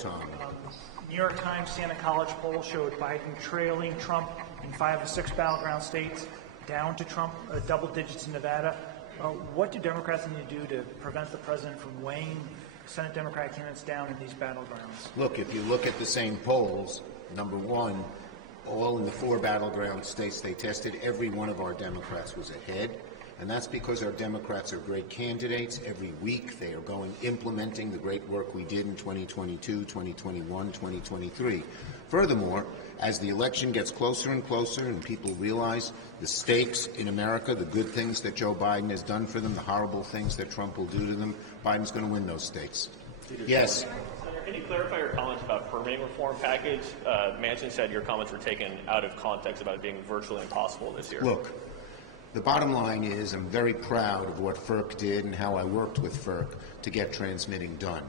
Tom. New York Times Santa College poll showed Biden trailing Trump in 5 of 6 battleground states, down to Trump double digits in Nevada. What do Democrats need to do to prevent the president from weighing Senate Democratic candidates down in these battlegrounds? Look, if you look at the same polls, number one, all in the 4 battleground states they tested, every one of our Democrats was ahead. And that's because our Democrats are great candidates. Every week they are implementing the great work we did in 2022, 2021, 2023. Furthermore, as the election gets closer and closer and people realize the stakes in America, the good things that Joe Biden has done for them, the horrible things that Trump will do to them, Biden's going to win those states. Yes. Senator, can you clarify your comments about permitting reform package? Manchin said your comments were taken out of context about it being virtually impossible this year. Look, the bottom line is I'm very proud of what FERC did and how I worked with FERC to get transmitting done.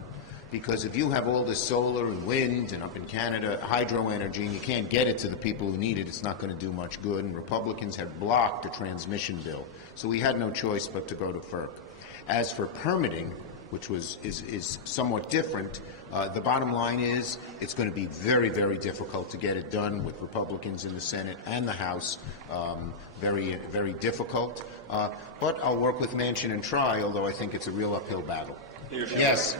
Because if you have all this solar and wind and up in Canada, hydro energy, and you can't get it to the people who need it, it's not going to do much good. And Republicans have blocked a transmission bill. So we had no choice but to go to FERC. As for permitting, which is somewhat different, the bottom line is it's going to be very, very difficult to get it done with Republicans in the Senate and the House. Very, very difficult. But I'll work with Manchin and try, although I think it's a real uphill battle. Yes.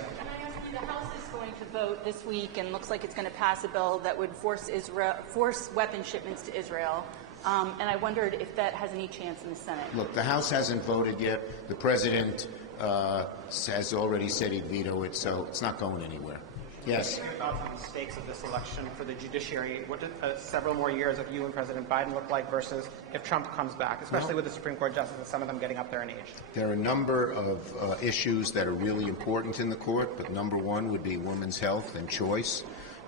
The House is going to vote this week, and looks like it's going to pass a bill that would force weapon shipments to Israel. And I wondered if that has any chance in the Senate. Look, the House hasn't voted yet. The president has already said he'd veto it, so it's not going anywhere. Yes. What are your thoughts on the stakes of this election for the judiciary? What do several more years of you and President Biden look like versus if Trump comes back, especially with the Supreme Court justices, some of them getting up there in age? There are a number of issues that are really important in the court, but number one would be women's health and choice.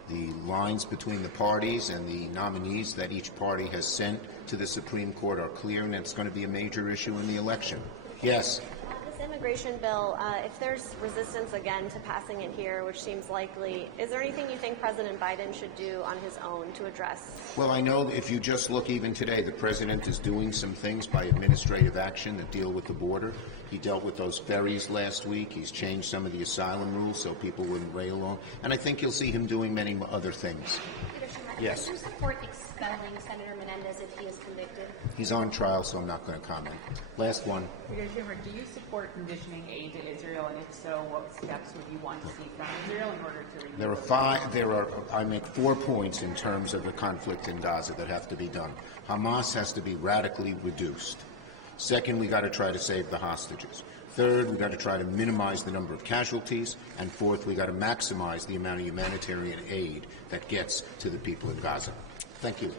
The lines between the parties and the nominees that each party has sent to the Supreme Court are clear, and it's going to be a major issue in the election. Yes. This immigration bill, if there's resistance again to passing it here, which seems likely, is there anything you think President Biden should do on his own to address? Well, I know if you just look even today, the president is doing some things by administrative action that deal with the border. He dealt with those ferries last week. He's changed some of the asylum rules so people wouldn't rail on. And I think you'll see him doing many other things. Yes. Do you support expelling Senator Menendez if he is convicted? He's on trial, so I'm not going to comment. Last one. Leader Schumer, do you support conditioning aid to Israel, and if so, what steps would you want to see from Israel in order to? I make 4 points in terms of the conflict in Gaza that have to be done. Hamas has to be radically reduced. Second, we got to try to save the hostages. Third, we got to try to minimize the number of casualties. And fourth, we got to maximize the amount of humanitarian aid that gets to the people in Gaza. Thank you.